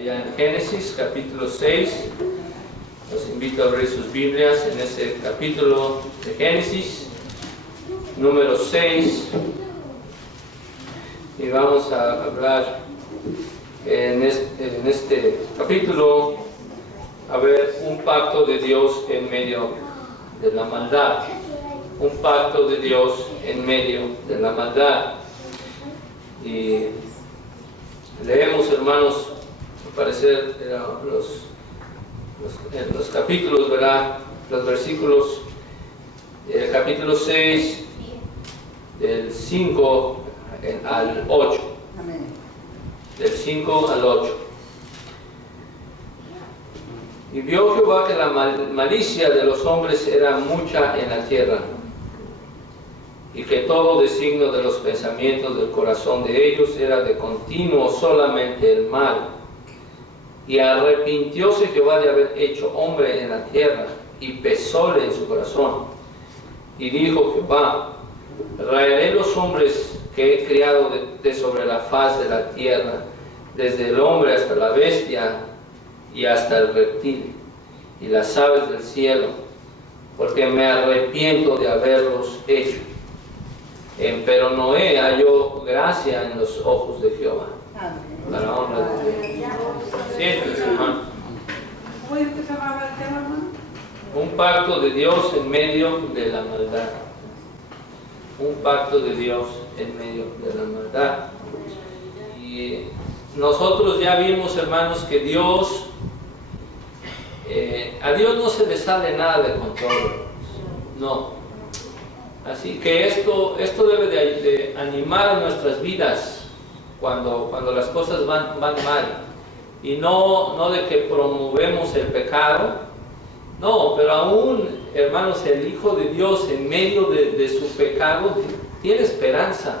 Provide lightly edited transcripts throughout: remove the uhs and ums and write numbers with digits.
allá en Génesis, capítulo 6. Los invito a abrir sus Biblias en ese capítulo de Génesis, número 6. Y vamos a hablar en este capítulo, a ver, un pacto de Dios en medio de la maldad. Un pacto de Dios en medio de la maldad. Y leemos, hermanos, al parecer, los capítulos, ¿verdad? Los versículos, el capítulo 6, del 5 al 8. Amén. Del 5 al 8. Y vio Jehová que la malicia de los hombres era mucha en la tierra, y que todo designio de los pensamientos del corazón de ellos era de continuo solamente el mal. Y arrepintióse Jehová de haber hecho hombre en la tierra, y pesóle en su corazón. Y dijo Jehová: raeré los hombres que he criado de sobre la faz de la tierra, desde el hombre hasta la bestia y hasta el reptil, y las aves del cielo, porque me arrepiento de haberlos hecho. Pero Noé halló gracia en los ojos de Jehová. Para honra de Dios. Siéntense, hermano. Un pacto de Dios en medio de la maldad. Un pacto de Dios en medio de la maldad. Y nosotros ya vimos, hermanos, que Dios, a Dios no se le sale nada de control. No. Así que esto debe de animar nuestras vidas cuando las cosas van mal. Y no de que promovemos el pecado. No, pero aún, hermanos, el Hijo de Dios en medio de su pecado tiene esperanza.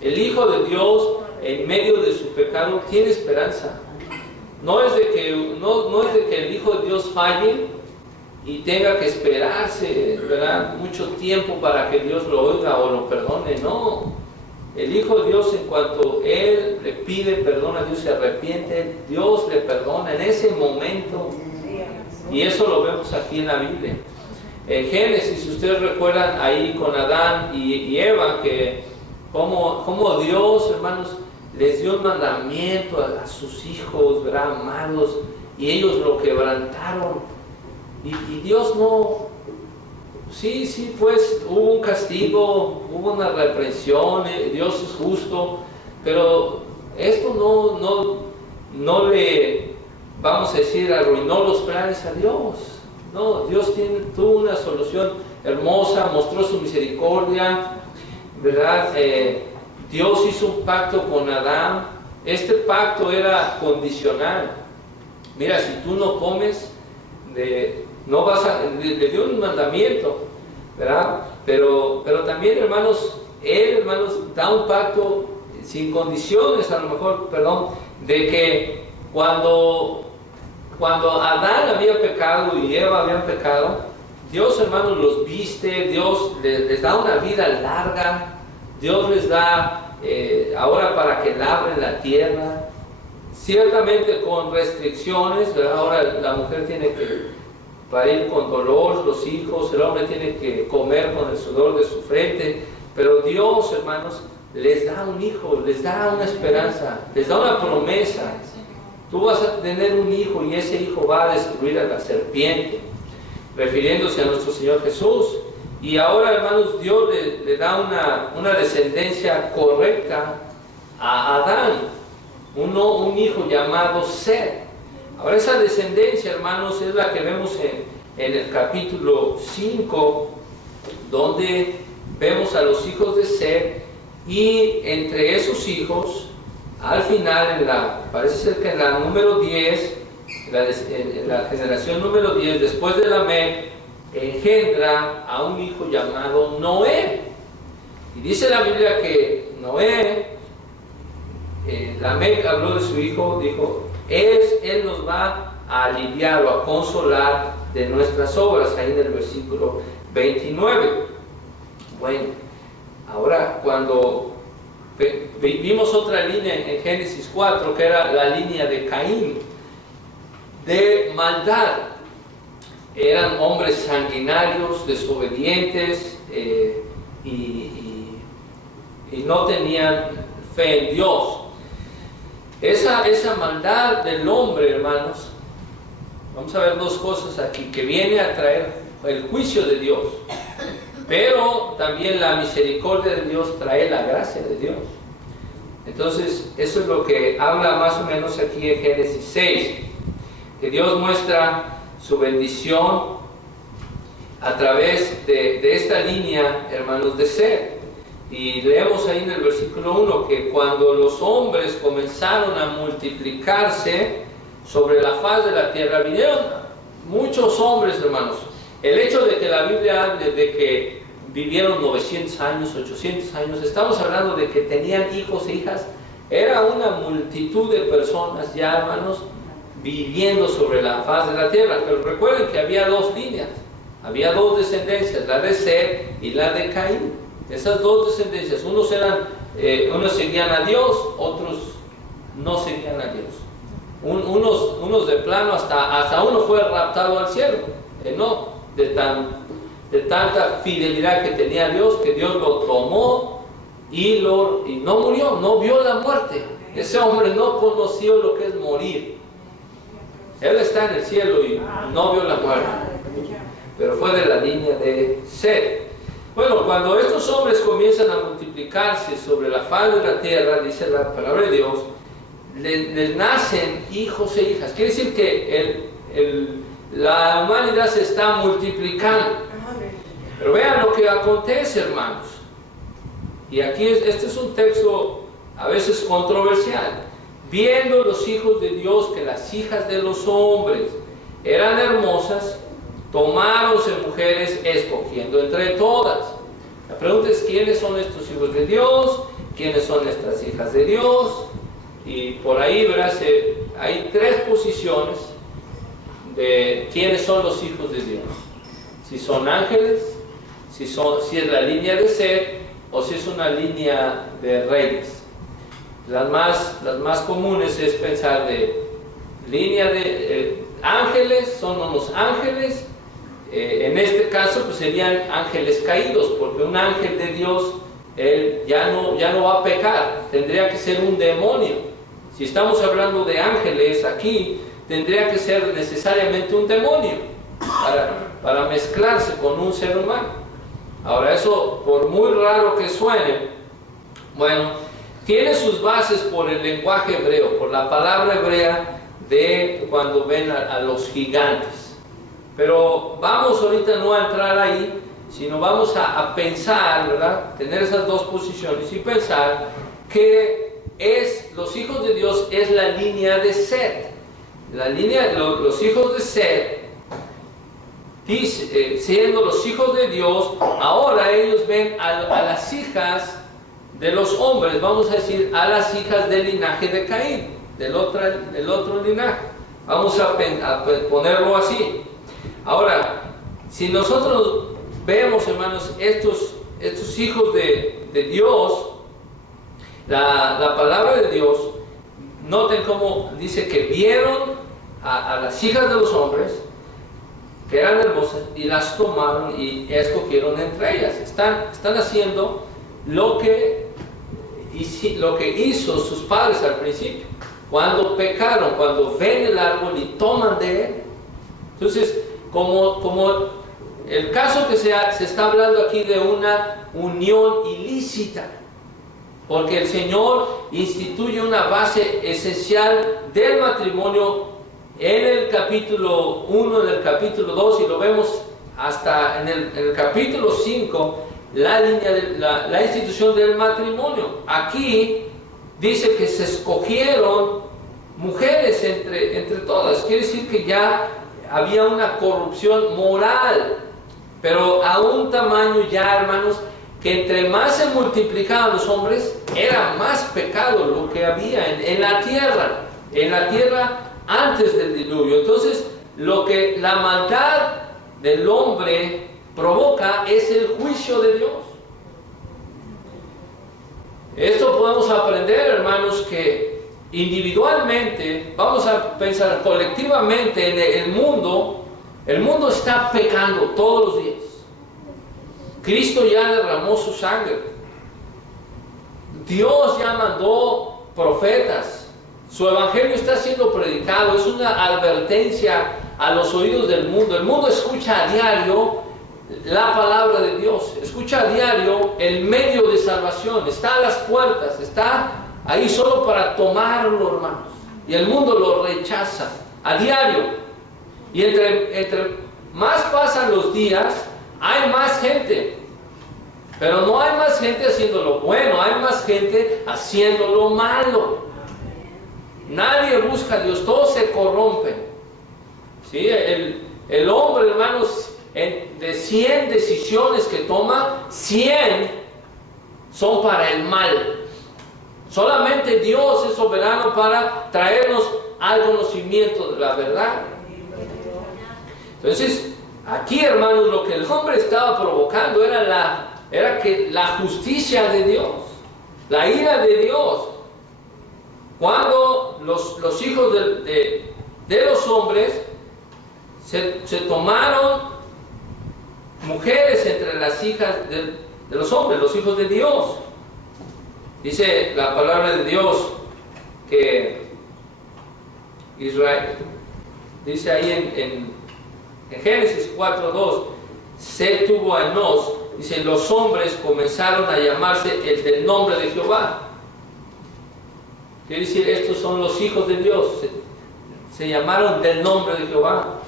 El Hijo de Dios en medio de su pecado tiene esperanza. No es de que el Hijo de Dios falle y tenga que esperarse, ¿verdad?, mucho tiempo para que Dios lo oiga o lo perdone. No, el Hijo de Dios, en cuanto Él le pide perdón a Dios, se arrepiente, Dios le perdona en ese momento. Y eso lo vemos aquí en la Biblia. En Génesis, si ustedes recuerdan ahí con Adán y Eva, que como Dios, hermanos, les dio un mandamiento a sus hijos, ¿verdad?, amados, y ellos lo quebrantaron. Y Dios no, sí, pues hubo un castigo, hubo una reprensión, Dios es justo, pero esto no le, vamos a decir, arruinó los planes a Dios. No, Dios tuvo una solución hermosa, mostró su misericordia, ¿verdad? Dios hizo un pacto con Adán. Este pacto era condicional. Mira, si tú no comes, no vas le dio un mandamiento, ¿verdad? Pero también, hermanos, Él, hermanos, da un pacto sin condiciones, a lo mejor, de que cuando Adán había pecado y Eva habían pecado, Dios, hermanos, los viste, Dios les da una vida larga, Dios les da ahora para que labren la tierra, ciertamente con restricciones, ¿verdad? Ahora la mujer tiene que parir con dolor, los hijos, el hombre tiene que comer con el sudor de su frente, pero Dios, hermanos, les da un hijo, les da una esperanza, les da una promesa. Tú vas a tener un hijo y ese hijo va a destruir a la serpiente, refiriéndose a nuestro Señor Jesús. Y ahora, hermanos, Dios le da una descendencia correcta a Adán, un hijo llamado Set. Ahora esa descendencia, hermanos, es la que vemos en el capítulo 5, donde vemos a los hijos de Set, y entre esos hijos, al final, parece ser que en la número 10, en la generación número 10, después de Lamec, engendra a un hijo llamado Noé. Y dice la Biblia que Noé, Lamec habló de su hijo, dijo: Él nos va a aliviar o a consolar de nuestras obras, ahí en el versículo 29. Bueno, ahora cuando Vimos otra línea en Génesis 4, que era la línea de Caín, de maldad. Eran hombres sanguinarios, desobedientes, y no tenían fe en Dios. Esa maldad del hombre, hermanos, vamos a ver dos cosas aquí, que viene a traer el juicio de Dios, pero también la misericordia de Dios trae la gracia de Dios. Entonces, eso es lo que habla más o menos aquí en Génesis 6, que Dios muestra su bendición a través de esta línea, hermanos, de Set. Y leemos ahí en el versículo 1 que cuando los hombres comenzaron a multiplicarse sobre la faz de la tierra, vinieron muchos hombres, hermanos. El hecho de que la Biblia hable de que vivieron 900 años, 800 años, estamos hablando de que tenían hijos e hijas, era una multitud de personas ya, hermanos, viviendo sobre la faz de la tierra. Pero recuerden que había dos líneas, había dos descendencias, la de Set y la de Caín. Esas dos descendencias, unos seguían a Dios, otros no seguían a Dios. Unos de plano, hasta uno fue raptado al cielo, no, de tanta fidelidad que tenía a Dios, que Dios lo tomó y no murió, no vio la muerte. Ese hombre no conoció lo que es morir. Él está en el cielo y no vio la muerte, pero fue de la línea de Set. Bueno, cuando estos hombres comienzan a multiplicarse sobre la faz de la tierra, dice la palabra de Dios, les nacen hijos e hijas. Quiere decir que la humanidad se está multiplicando. Pero vean lo que acontece, hermanos. Y aquí este es un texto a veces controversial. Viendo los hijos de Dios que las hijas de los hombres eran hermosas, tomáronse mujeres escogiendo entre todas. La pregunta es: ¿quiénes son estos hijos de Dios? ¿Quiénes son estas hijas de Dios? Y por ahí, verás, hay tres posiciones de quiénes son los hijos de Dios. Si son ángeles, si es la línea de Set, o si es una línea de reyes. Las más comunes es pensar de línea de ángeles, son unos ángeles. En este caso pues serían ángeles caídos, porque un ángel de Dios, él ya no va a pecar, tendría que ser un demonio. Si estamos hablando de ángeles aquí, tendría que ser necesariamente un demonio para mezclarse con un ser humano. Ahora, eso, por muy raro que suene, bueno, tiene sus bases por el lenguaje hebreo, por la palabra hebrea de cuando ven a los gigantes. Pero vamos ahorita no a entrar ahí, sino vamos a pensar, ¿verdad? Tener esas dos posiciones y pensar que los hijos de Dios es la línea de Set. La línea, los hijos de Set, siendo los hijos de Dios, ahora ellos ven a las hijas de los hombres, vamos a decir, a las hijas del linaje de Caín, del otro linaje. Vamos a ponerlo así. Ahora, si nosotros vemos, hermanos, estos hijos de Dios, la palabra de Dios, noten cómo dice que vieron a las hijas de los hombres, que eran hermosas, y las tomaron y escogieron entre ellas. Están haciendo lo que hizo sus padres al principio, cuando pecaron, cuando ven el árbol y toman de él. Entonces, como el caso que se está hablando aquí de una unión ilícita, porque el Señor instituye una base esencial del matrimonio en el capítulo 1, en el capítulo 2, y lo vemos hasta en el capítulo 5, la institución del matrimonio. Aquí dice que se escogieron mujeres entre todas. Quiere decir que ya había una corrupción moral, pero a un tamaño ya, hermanos, que entre más se multiplicaban los hombres, era más pecado lo que había en la tierra antes del diluvio. Entonces, lo que la maldad del hombre provoca es el juicio de Dios. Esto podemos aprender, hermanos, que individualmente, vamos a pensar colectivamente en el mundo está pecando todos los días. Cristo ya derramó su sangre. Dios ya mandó profetas. Su evangelio está siendo predicado. Es una advertencia a los oídos del mundo. El mundo escucha a diario la palabra de Dios. Escucha a diario el medio de salvación. Está a las puertas. Está ahí solo para tomarlo, hermanos. Y el mundo lo rechaza a diario. Y entre más pasan los días, hay más gente. Pero no hay más gente haciendo lo bueno, hay más gente haciendo lo malo. Nadie busca a Dios, todos se corrompen. ¿Sí? El hombre, hermanos, de 100 decisiones que toma, 100 son para el mal. Solamente Dios es soberano para traernos al conocimiento de la verdad. Entonces, aquí, hermanos, lo que el hombre estaba provocando era que la justicia de Dios, la ira de Dios, cuando los hijos de los hombres se tomaron mujeres entre las hijas de los hombres, los hijos de Dios. Dice la palabra de Dios que Israel, dice ahí en Génesis 4:2, Set tuvo a Enos, dice, los hombres comenzaron a llamarse el del nombre de Jehová. Quiere decir, estos son los hijos de Dios, se llamaron del nombre de Jehová.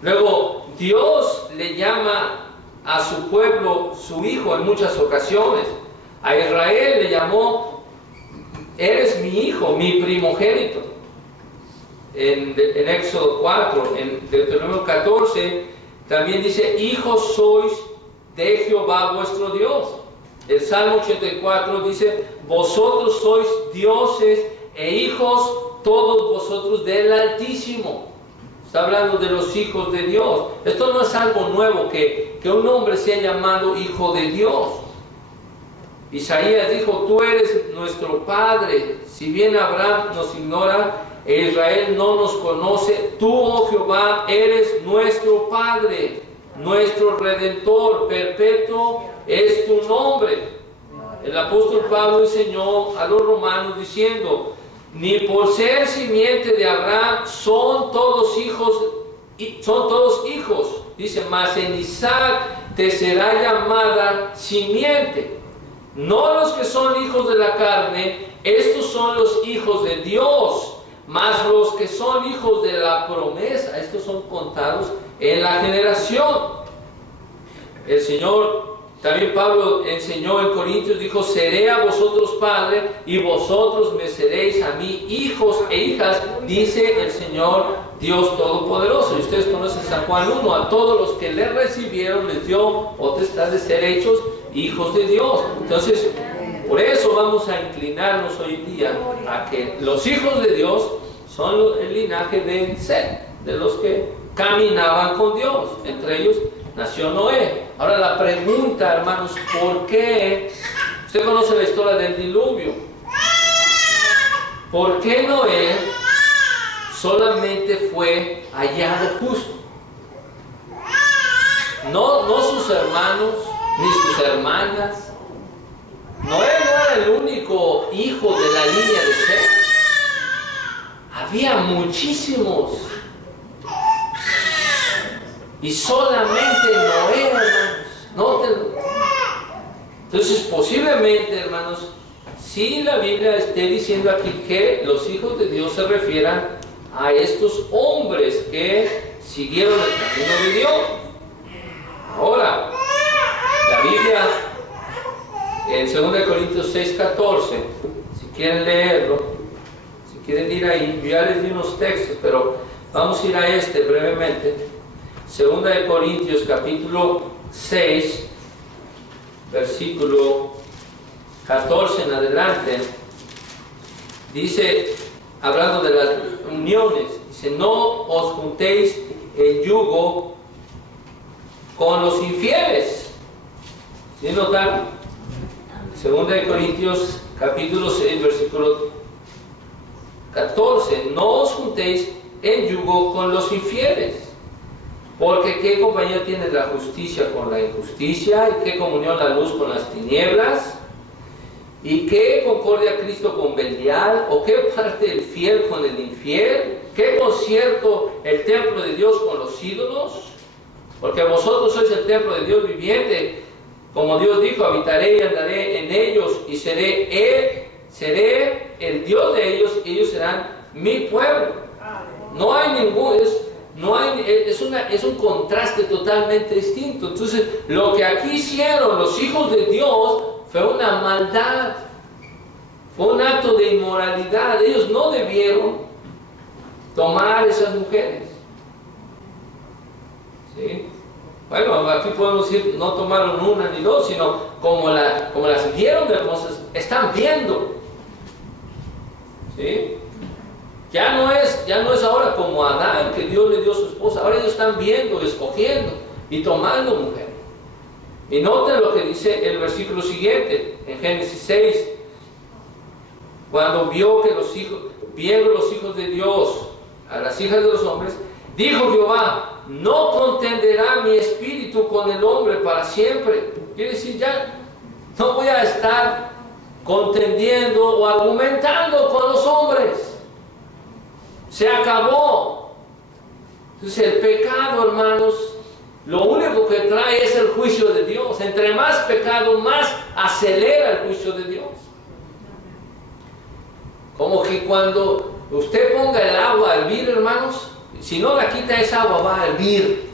Luego, Dios le llama a su pueblo su hijo en muchas ocasiones. A Israel le llamó, eres mi hijo, mi primogénito. En Éxodo 4, en Deuteronomio 14, también dice, hijos sois de Jehová vuestro Dios. El Salmo 84 dice, vosotros sois dioses e hijos todos vosotros del Altísimo. Está hablando de los hijos de Dios. Esto no es algo nuevo, que un hombre sea llamado hijo de Dios. Isaías dijo, tú eres nuestro Padre. Si bien Abraham nos ignora e Israel no nos conoce, tú, oh Jehová, eres nuestro Padre, nuestro Redentor, perpetuo es tu nombre. El apóstol Pablo enseñó a los romanos diciendo, ni por ser simiente de Abraham son todos hijos. Dice, mas en Isaac te será llamada simiente. No los que son hijos de la carne, estos son los hijos de Dios, mas los que son hijos de la promesa, estos son contados en la generación. El Señor, también Pablo enseñó en Corintios, dijo, seré a vosotros padre y vosotros me seréis a mí hijos e hijas, dice el Señor Dios Todopoderoso. Y ustedes conocen San Juan 1, a todos los que le recibieron les dio potestad de ser hechos hijos de Dios. Entonces, por eso vamos a inclinarnos hoy en día a que los hijos de Dios son el linaje de Set, de los que caminaban con Dios. Entre ellos nació Noé. Ahora la pregunta, hermanos, ¿por qué? Usted conoce la historia del diluvio. ¿Por qué Noé solamente fue hallado justo? No sus hermanos, ni sus hermanas. Noé no era el único hijo de la línea de Set. Había muchísimos. Y solamente Noé, hermanos. Nótenlo. Entonces, posiblemente, hermanos, si la Biblia esté diciendo aquí que los hijos de Dios se refieran a estos hombres que siguieron el camino de Dios. Ahora, la Biblia en 2 Corintios 6:14, si quieren leerlo, si quieren ir ahí, yo ya les di unos textos, pero vamos a ir a este brevemente. 2 Corintios capítulo 6, versículo 14 en adelante, dice, hablando de las uniones, dice, no os juntéis en yugo con los infieles. ¿Sí notaron? 2 Corintios capítulo 6, versículo 14, no os juntéis en yugo con los infieles, porque ¿qué compañía tiene la justicia con la injusticia? ¿Y qué comunión la luz con las tinieblas? ¿Y qué concordia Cristo con Belial? ¿O qué parte el fiel con el infiel? ¿Qué concierto el templo de Dios con los ídolos? Porque vosotros sois el templo de Dios viviente. Como Dios dijo, habitaré y andaré en ellos, y seré el Dios de ellos, y ellos serán mi pueblo. No hay ningún... es un contraste totalmente distinto. Entonces, lo que aquí hicieron los hijos de Dios fue una maldad, fue un acto de inmoralidad. Ellos no debieron tomar esas mujeres. ¿Sí? Bueno, aquí podemos decir, no tomaron una ni dos, sino como las vieron de hermosas, están viendo. ¿Sí? Ya no es ahora como Adán, que Dios le dio a su esposa. Ahora ellos están viendo, escogiendo y tomando mujer. Y noten lo que dice el versículo siguiente, en Génesis 6. Cuando viendo los hijos de Dios a las hijas de los hombres, dijo Jehová, no contenderá mi espíritu con el hombre para siempre. Quiere decir, ya no voy a estar contendiendo o argumentando con los hombres. Se acabó. Entonces el pecado, hermanos, lo único que trae es el juicio de Dios. Entre más pecado, más acelera el juicio de Dios. Como que cuando usted ponga el agua a hervir, hermanos, si no la quita, esa agua va a hervir,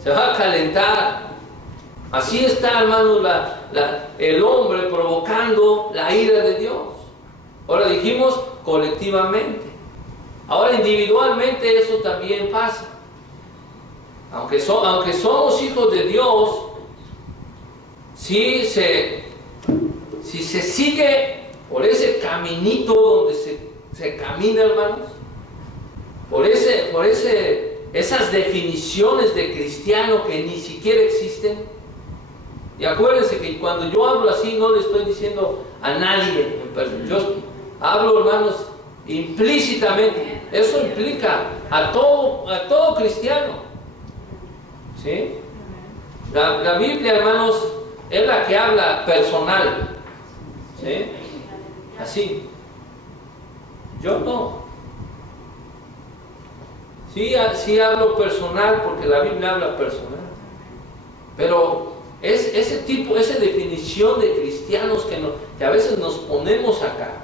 se va a calentar. Así está, hermanos, el hombre provocando la ira de Dios. Ahora dijimos colectivamente. Ahora individualmente eso también pasa. Aunque somos hijos de Dios, si se sigue por ese caminito donde se camina, hermanos, por esas definiciones de cristiano que ni siquiera existen. Y acuérdense que cuando yo hablo así, no le estoy diciendo a nadie en persona. Yo hablo, hermanos, implícitamente. Eso implica a todo cristiano. ¿Sí? La Biblia, hermanos, es la que habla personal. ¿Sí? Así. Yo no. Sí hablo personal porque la Biblia habla personal. Pero esa definición de cristianos que a veces nos ponemos acá.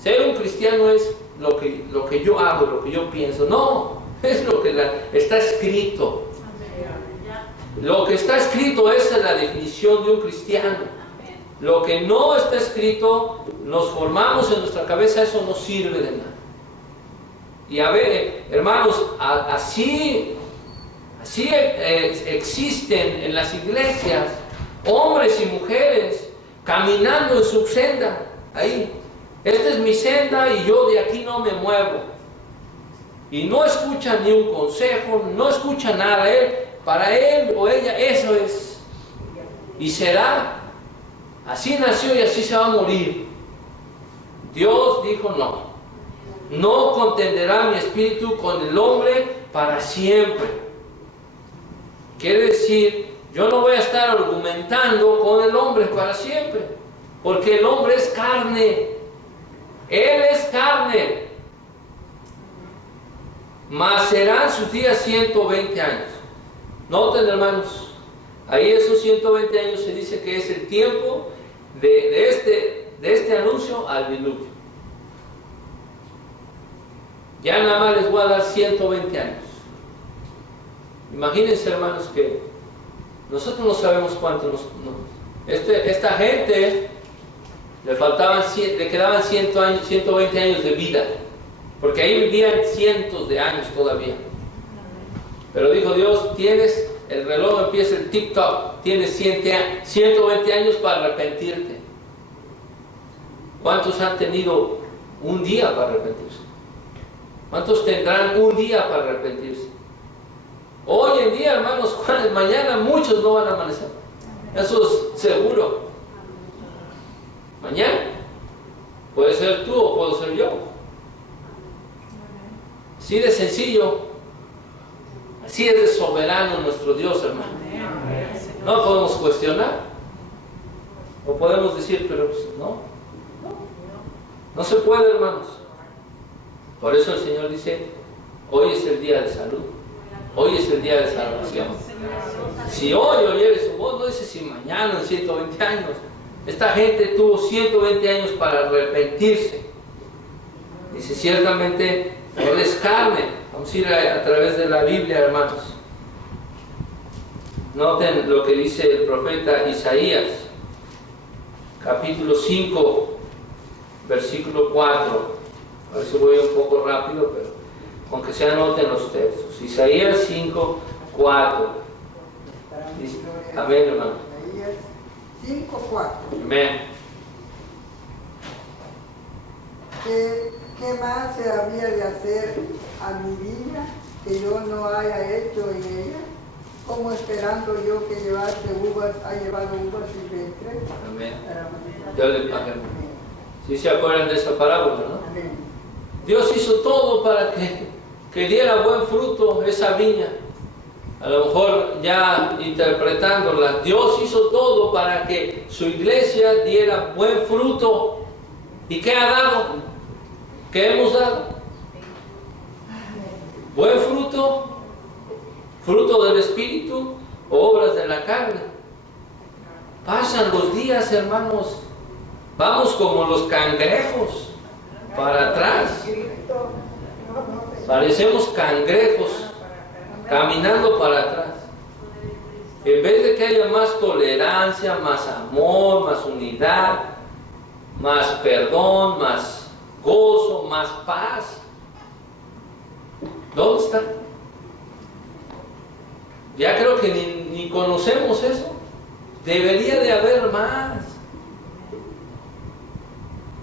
Ser un cristiano es lo que yo hago, lo que yo pienso. No, es lo que está escrito. Lo que está escrito esa es la definición de un cristiano. Lo que no está escrito, nos formamos en nuestra cabeza, eso no sirve de nada. Y a ver, hermanos, así existen en las iglesias hombres y mujeres caminando en su senda. Ahí, esta es mi senda y yo de aquí no me muevo. Y no escuchan ni un consejo, no escuchan nada. Para él o ella eso es. Y será. Así nació y así se va a morir. Dios dijo no. No contenderá mi espíritu con el hombre para siempre. Quiere decir, yo no voy a estar argumentando con el hombre para siempre. Porque el hombre es carne. Él es carne. Mas serán sus días 120 años. Noten, hermanos, ahí esos 120 años se dice que es el tiempo de este anuncio al diluvio. Ya nada más les voy a dar 120 años. Imagínense, hermanos, que nosotros no sabemos cuánto esta gente le quedaban 120 años de vida, porque ahí vivían cientos de años todavía. Pero dijo Dios, el reloj empieza el tic-toc, tienes 120 años para arrepentirte. ¿Cuántos han tenido un día para arrepentirse? ¿Cuántos tendrán un día para arrepentirse? Hoy en día, hermanos, mañana muchos no van a amanecer. Eso es seguro. mañana. Puede ser tú o puedo ser yo. Así de sencillo. Así es de soberano nuestro Dios, hermano. No podemos cuestionar. O podemos decir, pero pues, no se puede, hermanos. Por eso el Señor dice, hoy es el día de salud. Hoy es el día de salvación. Si hoy oyeres su voz, no dice si mañana, en 120 años. Esta gente tuvo 120 años para arrepentirse. Dice, ciertamente, Él es carne. Vamos a ir a través de la Biblia, hermanos. Noten lo que dice el profeta Isaías, capítulo 5, versículo 4. A ver si voy un poco rápido, pero aunque se anoten los textos. Isaías 5, 4. Dice, amén, hermano. Isaías 5, 4. Amén. ¿Qué más se había de hacer a mi vida que yo no haya hecho en ella? Como esperando yo que llevase uvas, ha llevado uvas silvestres. Amén. Para Dios le pague. ¿Sí se acuerdan de esa parábola, no? Amén. Dios hizo todo para que diera buen fruto esa viña. A lo mejor ya interpretándola, Dios hizo todo para que su iglesia diera buen fruto. ¿Y qué ha dado? ¿Qué hemos dado? Buen fruto, fruto del Espíritu, obras de la carne. Pasan los días, hermanos, vamos como los cangrejos para atrás. Parecemos cangrejos caminando para atrás. En vez de que haya más tolerancia, más amor, más unidad, más perdón, más gozo, más paz, ¿dónde está? Ya creo que ni conocemos eso. Debería de haber más.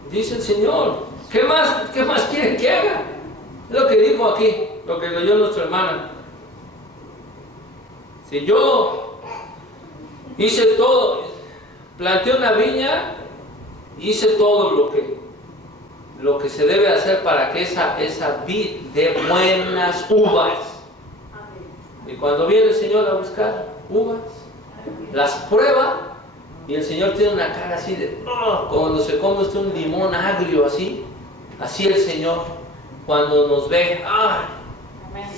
Dice el Señor, ¿qué más quieren que haga? Es lo que dijo aquí, lo que leyó nuestra hermana. Si yo hice todo, planté una viña, hice todo lo que se debe hacer para que esa vid dé buenas uvas. Y cuando viene el Señor a buscar uvas, las prueba y el Señor tiene una cara así de, cuando se come usted un limón agrio así el Señor cuando nos ve,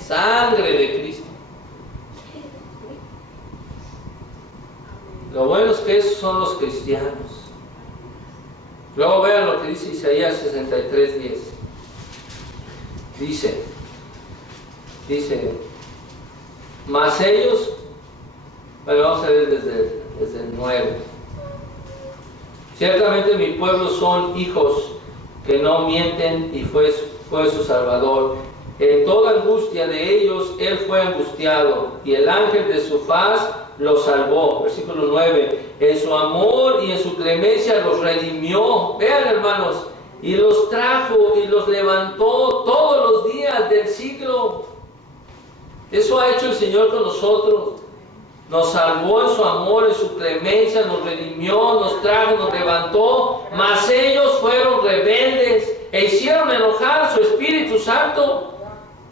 sangre de Cristo. Lo bueno es que esos son los cristianos. Luego vean lo que dice Isaías 63:10. Dice, mas ellos, bueno, vamos a ver desde el 9. Ciertamente mi pueblo son hijos que no mienten y fue su Salvador. En toda angustia de ellos Él fue angustiado y el ángel de su faz los salvó. Versículo 9. En su amor y en su clemencia los redimió. Vean, hermanos, y los trajo y los levantó todos los días del siglo. Eso ha hecho el Señor con nosotros. Nos salvó en su amor, en su clemencia, nos redimió, nos trajo, nos levantó. Mas ellos fueron rebeldes e hicieron enojar a su Espíritu Santo,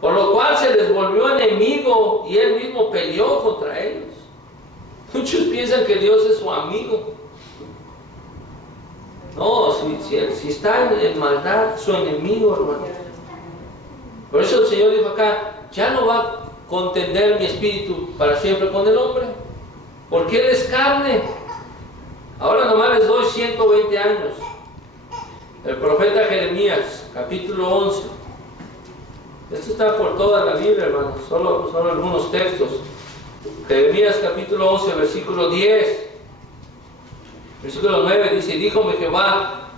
por lo cual se les volvió enemigo y Él mismo peleó contra ellos. Muchos piensan que Dios es su amigo. No, si está en maldad, su enemigo, hermano. Por eso el Señor dijo acá, ya no va a contender mi espíritu para siempre con el hombre, porque Él es carne. Ahora nomás les doy 120 años. El profeta Jeremías, capítulo 11. Esto está por toda la Biblia, hermanos, solo algunos textos. Jeremías capítulo 11, versículo 10. Versículo 9 dice, díjome Jehová,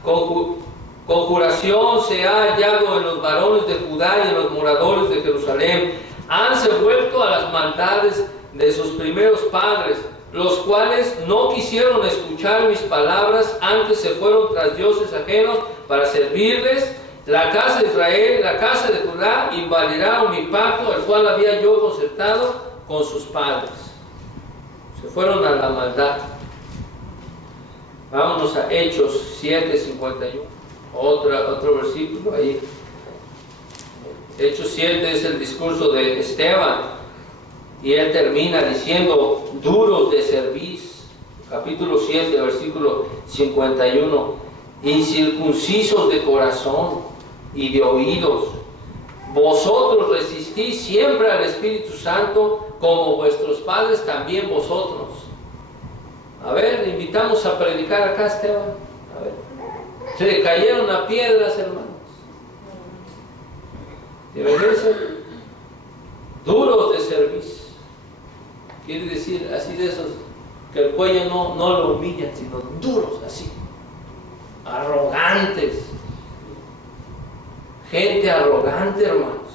conjuración se ha hallado en los varones de Judá y en los moradores de Jerusalén. Hanse vuelto a las maldades de sus primeros padres, los cuales no quisieron escuchar mis palabras, antes se fueron tras dioses ajenos para servirles. La casa de Israel, la casa de Judá, invalidaron mi pacto, el cual había yo concertado con sus padres. Se fueron a la maldad. Vámonos a Hechos 7:51. Otro versículo ahí. Hechos 7 es el discurso de Esteban. Y él termina diciendo, duros de cerviz. Capítulo 7, versículo 51. Incircuncisos de corazón y de oídos. Vosotros resistís siempre al Espíritu Santo, como vuestros padres también vosotros. A ver, le invitamos a predicar acá, Esteban. A ver. Se le cayeron a piedras, hermanos. Imagínense, duros de cerviz. Quiere decir así de esos, que el cuello no lo humillan, sino duros, así. Arrogantes. Gente arrogante, hermanos.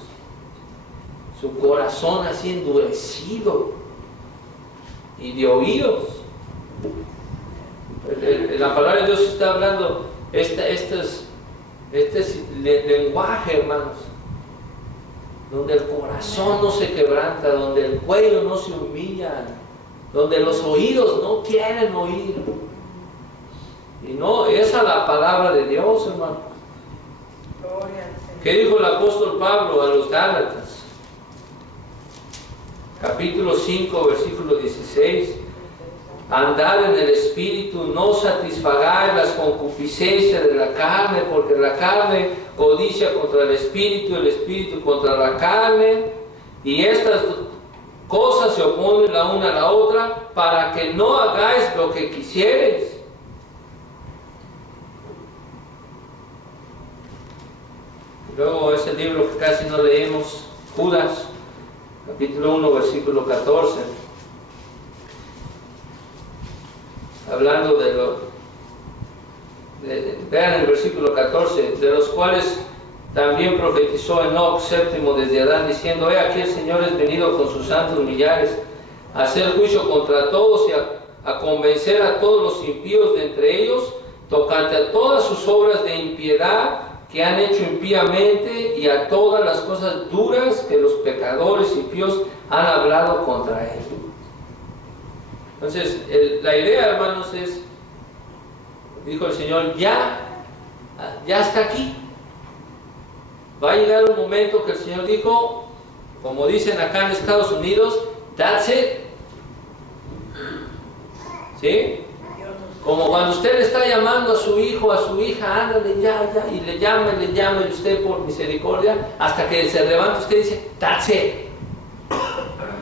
Su corazón así endurecido. Y de oídos. La palabra de Dios está hablando este es lenguaje, hermanos, donde el corazón no se quebranta, donde el cuello no se humilla, donde los oídos no quieren oír. Y no, esa es la palabra de Dios, hermano. ¿Qué dijo el apóstol Pablo a los Gálatas? Capítulo 5, versículo 16. Andad en el Espíritu, no satisfagáis las concupiscencias de la carne, porque la carne codicia contra el Espíritu contra la carne, y estas cosas se oponen la una a la otra, para que no hagáis lo que quisiereis. Luego ese libro que casi no leemos, Judas, capítulo 1, versículo 14. Hablando vean el versículo 14, de los cuales también profetizó Enoc, séptimo desde Adán, diciendo, he aquí el Señor es venido con sus santos millares, a hacer juicio contra todos y a convencer a todos los impíos de entre ellos, tocante a todas sus obras de impiedad que han hecho impíamente, y a todas las cosas duras que los pecadores impíos han hablado contra él. Entonces, la idea, hermanos, es, dijo el Señor, ya está aquí. Va a llegar un momento que el Señor dijo, como dicen acá en Estados Unidos, that's it. ¿Sí? Como cuando usted le está llamando a su hijo, a su hija, ándale ya, y le llama, y usted por misericordia, hasta que se levanta usted dice, that's it.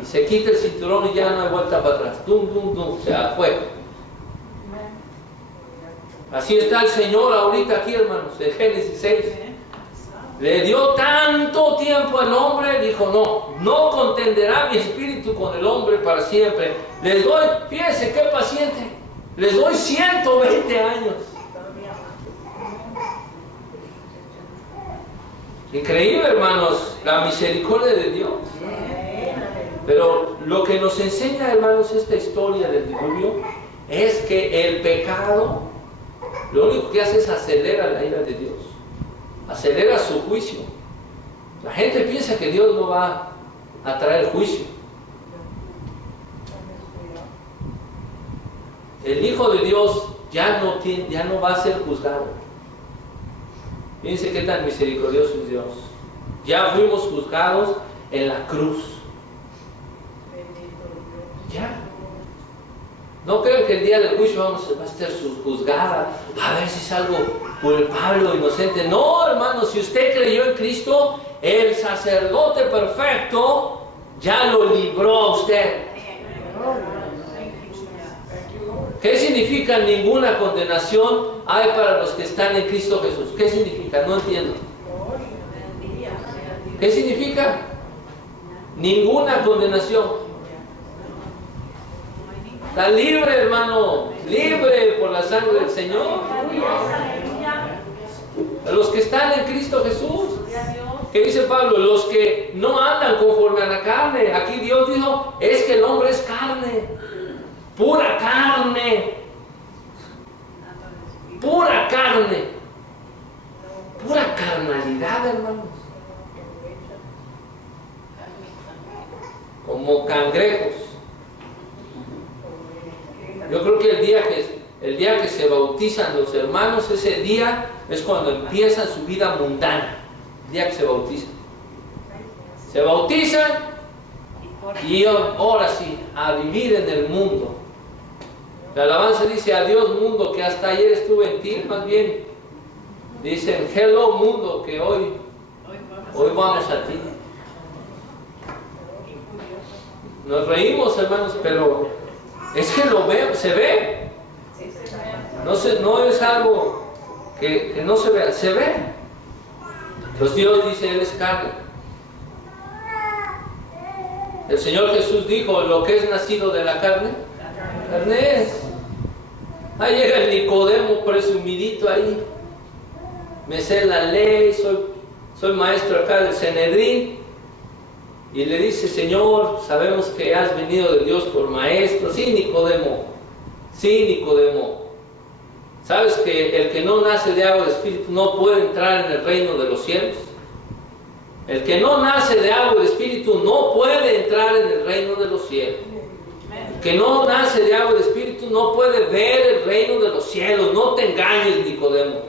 Y se quita el cinturón y ya no hay vuelta para atrás. Se fue. Así está el Señor ahorita aquí, hermanos, en Génesis 6. Le dio tanto tiempo al hombre, dijo, no contenderá mi espíritu con el hombre para siempre. Les doy, fíjense qué paciente, les doy 120 años. Increíble, hermanos, la misericordia de Dios. Pero lo que nos enseña, hermanos, esta historia del diluvio es que el pecado lo único que hace es acelerar la ira de Dios, acelera su juicio. La gente piensa que Dios no va a traer juicio. El Hijo de Dios ya no va a ser juzgado. Fíjense qué tan misericordioso es Dios. Ya fuimos juzgados en la cruz. Ya. No creo que el día del juicio va a estar juzgada, a ver si salgo culpable o inocente. No, hermano, si usted creyó en Cristo, el sacerdote perfecto ya lo libró a usted. ¿Qué significa ninguna condenación hay para los que están en Cristo Jesús? ¿Qué significa? No entiendo. ¿Qué significa? Ninguna condenación. Está libre, hermano, libre por la sangre del Señor. A los que están en Cristo Jesús. ¿Qué dice Pablo? Los que no andan conforme a la carne. Aquí Dios dijo, es que el hombre es carne, pura carne, pura carne, pura carnalidad, hermanos. Como cangrejos. Yo creo que el día que se bautizan los hermanos, ese día es cuando empiezan su vida mundana. El día que se bautizan. Se bautizan y ahora sí, a vivir en el mundo. La alabanza dice: adiós mundo, que hasta ayer estuve en ti. Más bien dicen: hello mundo, que hoy vamos a ti. Nos reímos, hermanos, pero es que lo veo, se ve. No es algo que no se vea, se ve. Pues Dios dice: Él es carne. El Señor Jesús dijo: lo que es nacido de la carne, carne es. Ahí llega el Nicodemo presumidito ahí. Me sé la ley, soy maestro acá del Sanedrín. Y le dice: Señor, sabemos que has venido de Dios por maestro. Sí, Nicodemo. Sí, Nicodemo. ¿Sabes que el que no nace de agua de espíritu no puede entrar en el reino de los cielos? El que no nace de agua de espíritu no puede entrar en el reino de los cielos. El que no nace de agua de espíritu no puede ver el reino de los cielos. No te engañes, Nicodemo.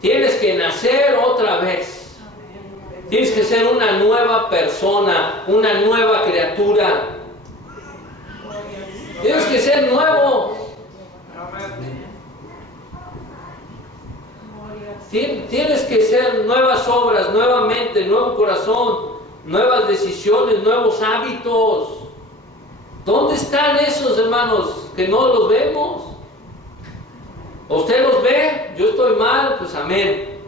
Tienes que nacer otra vez. Tienes que ser una nueva persona, una nueva criatura. Tienes que ser nuevo. Tienes que ser nuevas obras, nuevamente, nuevo corazón, nuevas decisiones, nuevos hábitos. ¿Dónde están esos, hermanos, que no los vemos? ¿Usted los ve? Yo estoy mal, pues amén.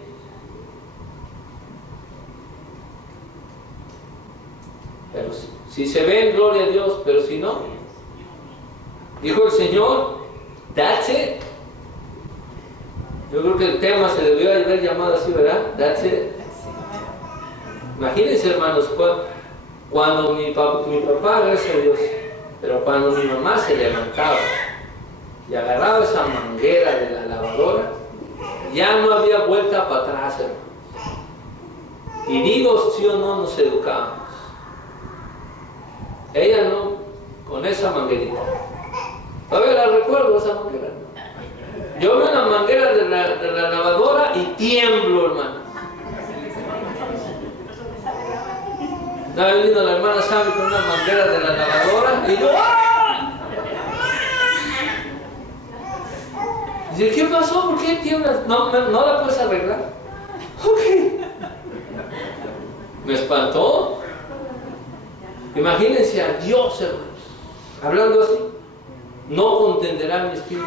Pero si se ven, gloria a Dios, pero si no, dijo el Señor, that's it. Yo creo que el tema se debió haber llamado así, ¿verdad? That's it. Imagínense, hermanos, cuando mi papá, gracias a Dios, pero cuando mi mamá se levantaba y agarraba esa manguera de la lavadora, ya no había vuelta para atrás, hermanos. Y digo, sí o no, nos educábamos. Ella no, con esa manguerita. Todavía la recuerdo, esa manguera. Yo veo una manguera de la lavadora y tiemblo, hermano. Estaba viendo a la hermana Sammy con una manguera de la lavadora y yo... ¡ah! Dice: ¿qué pasó? ¿Por qué tiemblas? No la puedes arreglar. Ok. Me espantó. Imagínense a Dios, hermanos, hablando así. No contenderá mi espíritu.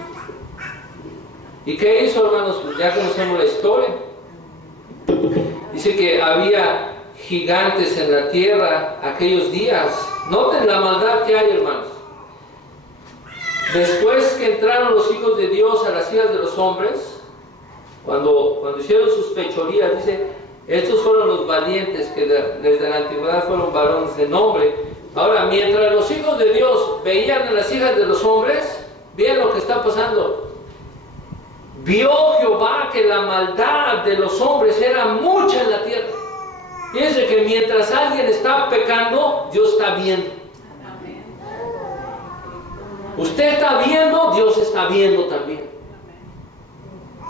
¿Y qué hizo, hermanos? Ya conocemos la historia. Dice que había gigantes en la tierra aquellos días. Noten la maldad que hay, hermanos. Después que entraron los hijos de Dios a las hijas de los hombres, cuando hicieron sus fechorías, dice: estos fueron los valientes que desde la antigüedad fueron varones de nombre. Ahora, mientras los hijos de Dios veían a las hijas de los hombres, vean lo que está pasando. Vio Jehová que la maldad de los hombres era mucha en la tierra. Fíjense que mientras alguien está pecando, Dios está viendo. Usted está viendo, Dios está viendo también.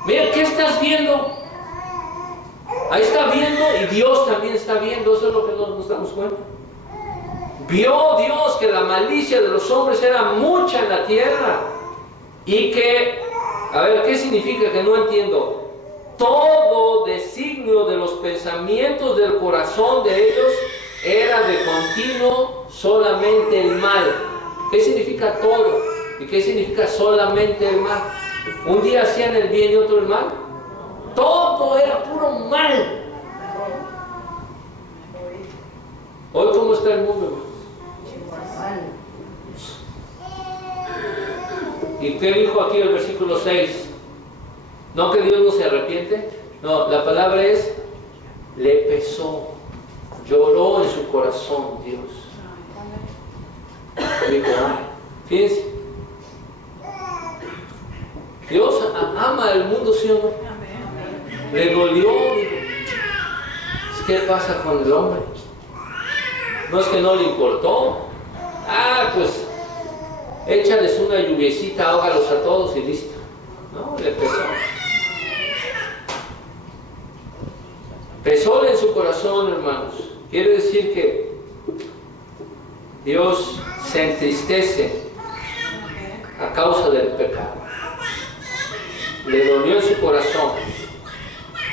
Mira, ¿qué estás viendo? Ahí está viendo y Dios también está viendo. Eso es lo que no nos damos cuenta. Vio Dios que la malicia de los hombres era mucha en la tierra y que, a ver, ¿qué significa? Que no entiendo. Todo designio de los pensamientos del corazón de ellos era de continuo solamente el mal. ¿Qué significa todo? ¿Y qué significa solamente el mal? Un día hacían el bien y otro el mal. Todo era puro mal. Hoy, ¿cómo está el mundo, hermanos? ¿Y qué dijo aquí el versículo 6? No que Dios no se arrepiente. No, la palabra es: le pesó, lloró en su corazón Dios. Dijo: fíjense, Dios ama al mundo, ¿sí o no? Le dolió. ¿Qué pasa con el hombre? No es que no le importó. Pues échales una lluviecita, ahógalos a todos y listo. No, le pesó. Pesóle en su corazón, hermanos. Quiere decir que Dios se entristece a causa del pecado. Le dolió en su corazón.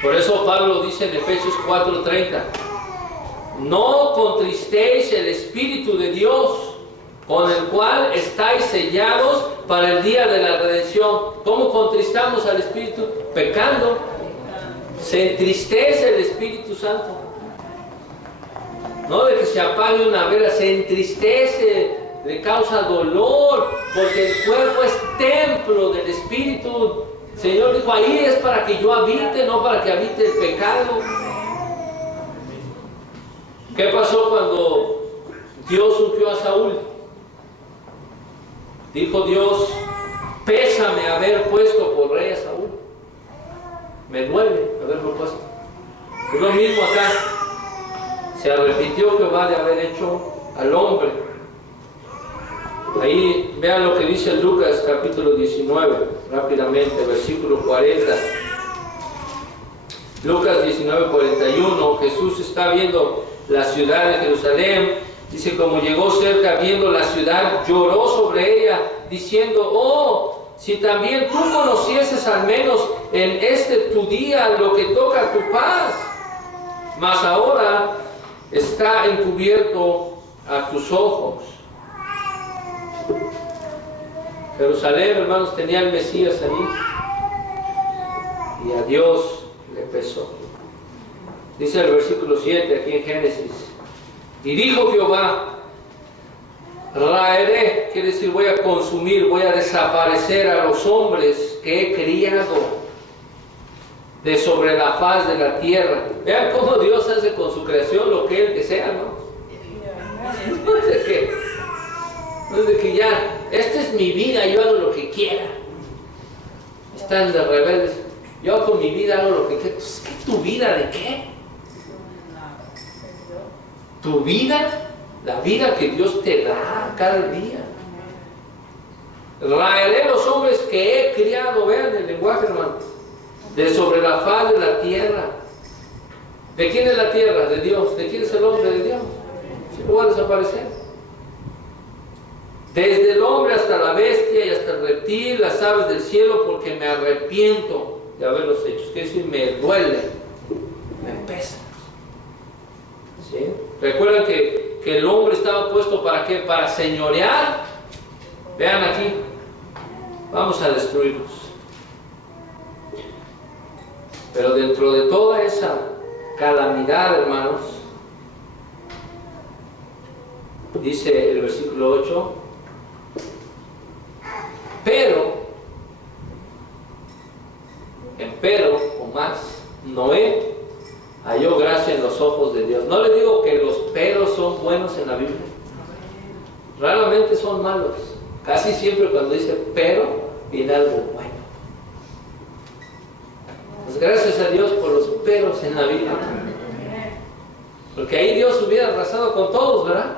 Por eso Pablo dice en Efesios 4:30, no contristéis el Espíritu de Dios, con el cual estáis sellados para el día de la redención. ¿Cómo contristamos al Espíritu? Pecando. Se entristece el Espíritu Santo. No de que se apague una vela, se entristece, le causa dolor, porque el cuerpo es templo del Espíritu. El Señor dijo, ahí es para que yo habite, no para que habite el pecado. ¿Qué pasó cuando Dios ungió a Saúl? Dijo Dios, pésame haber puesto por rey a Saúl. Me duele haberlo puesto. Es lo mismo acá. Se arrepintió Jehová de haber hecho al hombre. Ahí vean lo que dice Lucas capítulo 19, rápidamente, versículo 40. Lucas 19, 41. Jesús está viendo la ciudad de Jerusalén. Dice, como llegó cerca viendo la ciudad, lloró sobre ella, diciendo, oh, si también tú conocieses al menos en este tu día lo que toca a tu paz, mas ahora está encubierto a tus ojos. Jerusalén, hermanos, tenía el Mesías allí y a Dios le pesó. Dice el versículo 7 aquí en Génesis, y dijo Jehová, raeré, quiere decir voy a consumir, voy a desaparecer a los hombres que he criado de sobre la faz de la tierra. Vean cómo Dios hace con su creación lo que Él desea, ¿no? No es de que ya, esta es mi vida, yo hago lo que quiera. Están de rebeldes. Yo con mi vida hago lo que quiera. Pues, ¿qué tu vida de qué? Tu vida, la vida que Dios te da cada día. Raeré los hombres que he criado, vean el lenguaje, hermano, de sobre la faz de la tierra. ¿De quién es la tierra? De Dios. ¿De quién es el hombre? De Dios. ¿Sí lo va a desaparecer? Desde el hombre hasta la bestia y hasta el reptil, las aves del cielo, porque me arrepiento de haberlos hecho. Es decir, me duele, me pesa. ¿Sí? Recuerdan que el hombre estaba puesto ¿para qué? Para señorear. Vean aquí, vamos a destruirlos. Pero dentro de toda esa calamidad, hermanos, dice el versículo 8, pero o más, Noé halló gracia en los ojos de Dios. No le digo que los peros son buenos en la Biblia. Raramente son malos. Casi siempre cuando dice pero, viene algo bueno. Pues gracias a Dios por los peros en la Biblia. Porque ahí Dios hubiera arrasado con todos, ¿verdad?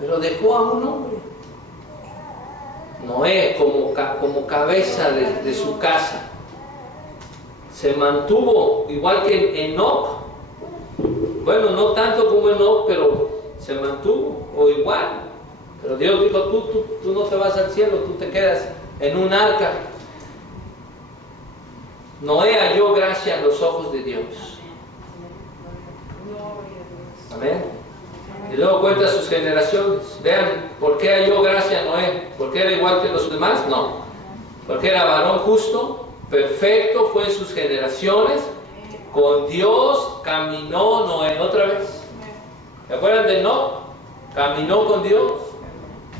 Pero dejó a un hombre. Noé como cabeza de su casa. Se mantuvo igual que Enoc. Bueno, no tanto como Enoc, pero se mantuvo, o igual. Pero Dios dijo, tú no te vas al cielo, tú te quedas en un arca. Noé halló gracia en los ojos de Dios. Amén. Y luego cuenta sus generaciones. Vean, ¿por qué halló gracia Noé? ¿Porque era igual que los demás? No. Porque era varón justo, perfecto fue en sus generaciones. Con Dios caminó Noé. Otra vez. ¿Se acuerdan de Enoc? Caminó con Dios.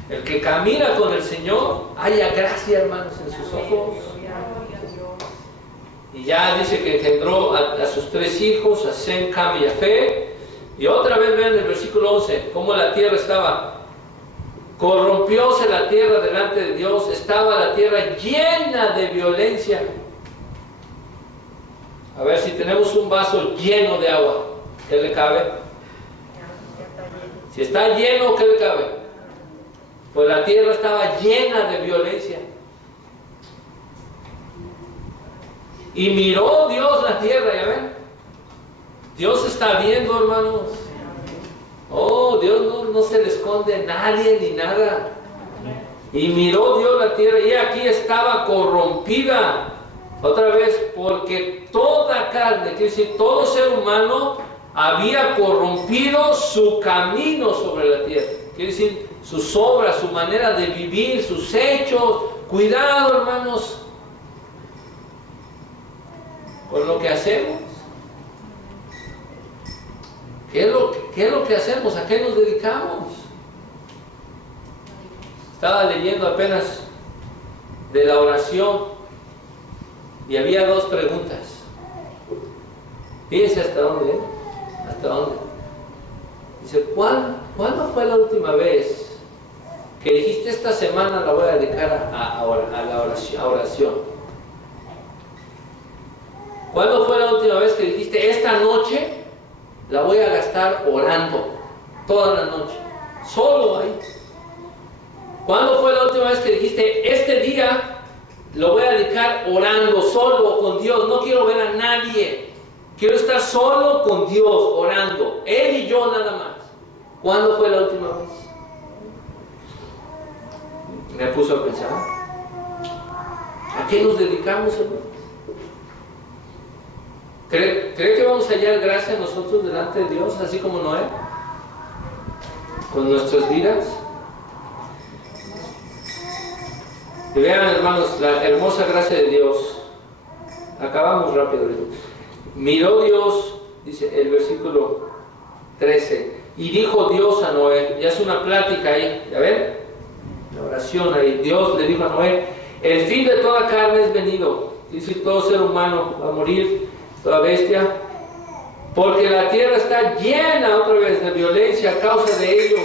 El que camina con el Señor haya gracia, hermanos, en sus ojos. Y ya dice que engendró a sus tres hijos, a Sem, Cam y Jafet. Y otra vez vean el versículo 11, cómo la tierra estaba. Corrompióse la tierra delante de Dios, estaba la tierra llena de violencia. A ver, si tenemos un vaso lleno de agua, ¿qué le cabe? Si está lleno, ¿qué le cabe? pues la tierra estaba llena de violencia. Y miró Dios la tierra, ¿ya ven? Dios está viendo, hermanos. Oh, Dios no se le esconde a nadie ni nada. Y miró Dios la tierra y aquí estaba corrompida. Otra vez, porque toda carne, quiere decir, todo ser humano había corrompido su camino sobre la tierra. Quiere decir, sus obras, su manera de vivir, sus hechos. Cuidado, hermanos, con lo que hacemos. ¿Qué es lo que hacemos? ¿A qué nos dedicamos? Estaba leyendo apenas de la oración y había dos preguntas. Fíjense hasta dónde, hasta dónde. Dice, ¿cuándo fue la última vez que dijiste esta semana la voy a dedicar a la oración? ¿Cuándo fue la última vez que dijiste esta noche la voy a gastar orando toda la noche? Solo ahí. ¿Cuándo fue la última vez que dijiste este día lo voy a dedicar orando solo con Dios? No quiero ver a nadie. Quiero estar solo con Dios orando. Él y yo nada más. ¿Cuándo fue la última vez? Me puso a pensar. ¿A qué nos dedicamos, hermanos? ¿Cree que vamos a hallar gracia nosotros delante de Dios, así como Noé? Con nuestras vidas. Y vean, hermanos, la hermosa gracia de Dios. Acabamos rápido. Miró Dios, dice el versículo 13, y dijo Dios a Noé, ya es una plática ahí, ¿ya ven? La oración ahí. Dios le dijo a Noé, el fin de toda carne es venido. Dice, todo ser humano va a morir, toda bestia, porque la tierra está llena otra vez de violencia a causa de ellos,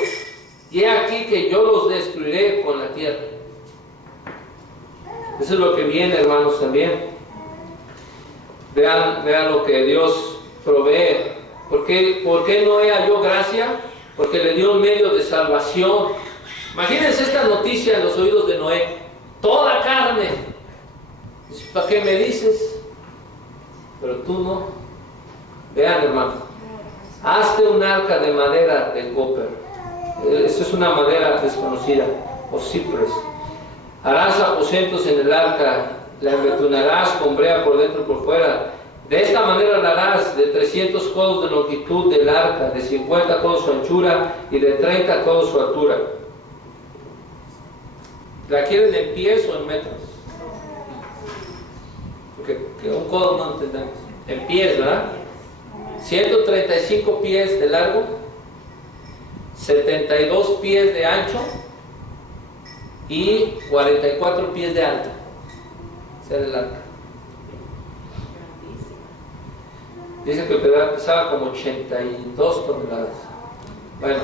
y he aquí que yo los destruiré con la tierra. Eso es lo que viene, hermanos, también. Vean lo que Dios provee. ¿Por qué Noé halló gracia? Porque le dio un medio de salvación. Imagínense esta noticia en los oídos de Noé. Toda carne. ¿Para qué me dices? Pero tú no. Vean, hermano. Hazte un arca de madera de copper. Esa es una madera desconocida. O ciprés. Harás aposentos en el arca, la embetunarás con brea por dentro y por fuera. De esta manera la harás de 300 codos de longitud del arca, de 50 codos su anchura y de 30 codos su altura. ¿La quieren en pies o en metros? Porque un codo no entendemos. En pies, ¿verdad? 135 pies de largo, 72 pies de ancho y 44 pies de alto. Ser el arca. Dice que pesaba como 82 toneladas. Bueno,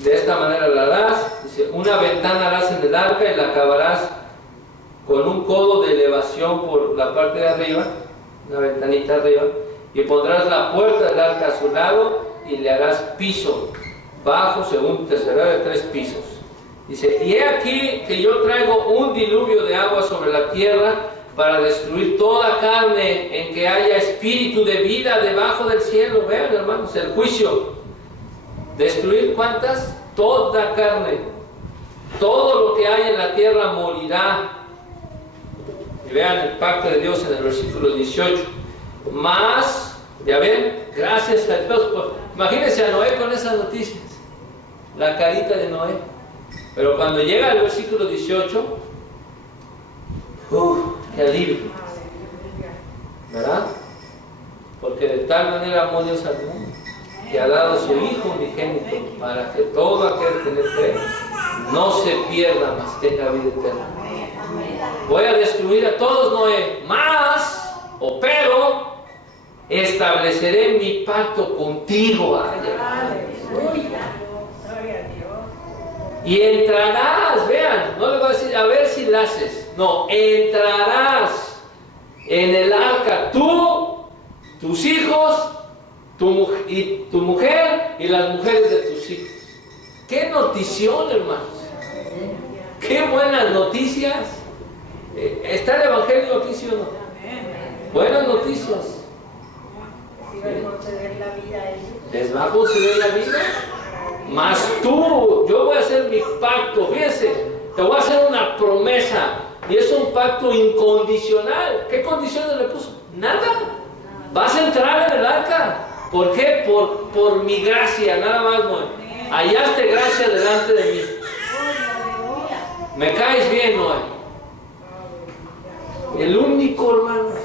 de esta manera la harás. Dice, una ventana harás en el arca y la acabarás con un codo de elevación por la parte de arriba, una ventanita arriba, y pondrás la puerta del arca a su lado y le harás piso bajo, según te será de 3 pisos. Dice, y he aquí que yo traigo un diluvio de agua sobre la tierra para destruir toda carne en que haya espíritu de vida debajo del cielo. Vean, hermanos, el juicio. ¿Destruir cuántas? Toda carne. Todo lo que hay en la tierra morirá. Y vean el pacto de Dios en el versículo 18. Más, ya ven, gracias a Dios. Imagínense a Noé con esas noticias. La carita de Noé. Pero cuando llega el versículo 18, ¡qué alivio! ¿Verdad? Porque de tal manera amó Dios al mundo, que ha dado a su Hijo unigénito, para que todo aquel que le cree no se pierda, mas tenga vida eterna. Voy a destruir a todos, Noé, más, o pero, estableceré mi pacto contigo. Y entrarás, vean, no le voy a decir a ver si la haces, no, entrarás en el arca tú, tus hijos, tu mujer y las mujeres de tus hijos. qué notición, hermanos. Qué buenas noticias. ¿Está el Evangelio aquí, sí o no? Buenas noticias. ¿Les va a conceder la vida? Mas tú, yo voy a hacer mi pacto. Fíjense, te voy a hacer una promesa. Y es un pacto incondicional. ¿Qué condiciones le puso? Nada. Vas a entrar en el arca. ¿Por qué? Por mi gracia, nada más, Noé. Hallaste gracia delante de mí. Me caes bien, Noé. El único, hermanos.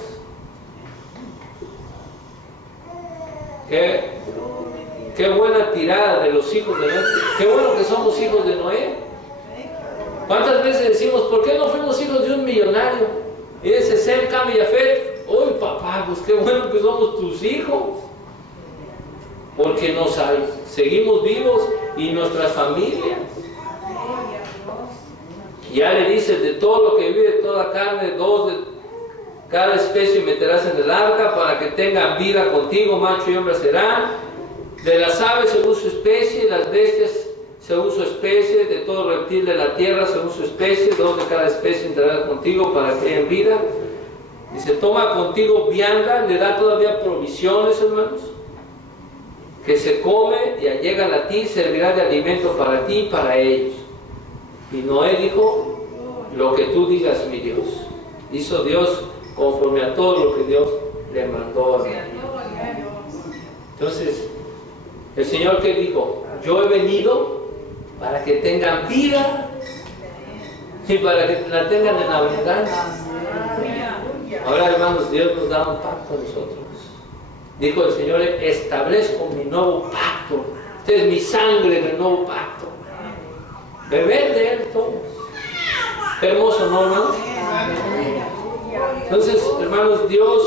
Qué buena tirada de los hijos de Noé. Qué bueno que somos hijos de Noé. ¿Cuántas veces decimos, ¿por qué no fuimos hijos de un millonario? Y ese Sem, Cam y Jafet. Uy, papá, pues qué bueno que somos tus hijos. Porque seguimos vivos y nuestras familias. Ya le dices, de todo lo que vive, de toda carne, 2 de cada especie meterás en el arca para que tengan vida contigo, macho y hembra serán. De las aves según su especie, las bestias según su especie, de todo reptil de la tierra según su especie, 2 de cada especie entrarán contigo para que hayan vida. Dice, toma contigo vianda, le da todavía provisiones, hermanos, que se come y allegan a ti, servirá de alimento para ti y para ellos. Y Noé dijo, lo que tú digas, mi Dios. Hizo Dios conforme a todo lo que Dios le mandó. Entonces, el Señor, ¿qué dijo? Yo he venido para que tengan vida y para que la tengan en abundancia. Ahora, hermanos, Dios nos da un pacto a nosotros. Dijo el Señor, establezco mi nuevo pacto. Esta es mi sangre del nuevo pacto. Beber de él todos. Qué hermoso, ¿no, hermanos? Entonces, hermanos, Dios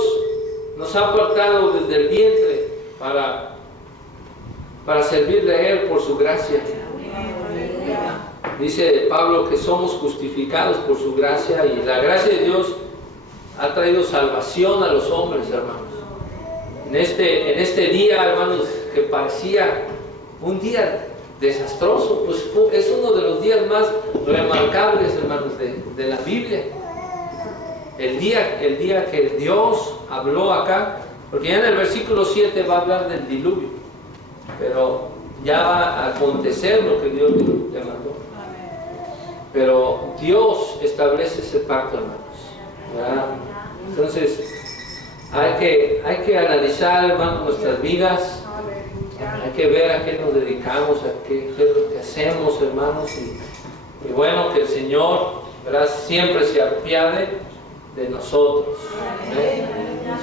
nos ha apartado desde el vientre para servirle a Él por su gracia. Dice Pablo que somos justificados por su gracia, y la gracia de Dios ha traído salvación a los hombres, hermanos. En este día, hermanos, que parecía un día desastroso, pues es uno de los días más remarcables, hermanos, de la Biblia. El día que Dios habló acá, porque ya en el versículo 7 va a hablar del diluvio, pero ya va a acontecer lo que Dios le mandó. Pero Dios establece ese pacto, hermanos, ¿verdad? Entonces hay que analizar, hermanos, nuestras vidas. Hay que ver a qué nos dedicamos, a qué es lo que hacemos, hermanos, y bueno, que el Señor, ¿verdad?, siempre se apiade de nosotros,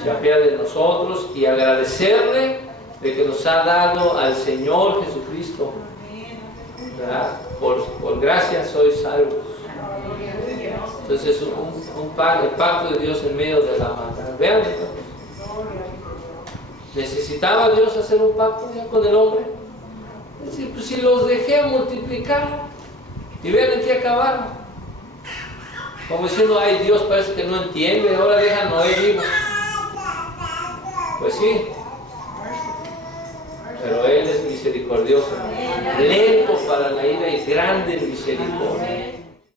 se apiade de nosotros, y agradecerle de que nos ha dado al Señor Jesucristo, ¿verdad? Por gracia sois salvos. Entonces, el pacto de Dios en medio de la maldad. Vean, ¿necesitaba Dios hacer un pacto ya con el hombre? Es decir, pues si los dejé multiplicar, y vean en qué acabaron. Como diciendo, ay, Dios parece que no entiende, ahora deja a Noé vivo. Pues sí, pero Él es misericordioso, lento para la ira y grande en misericordia.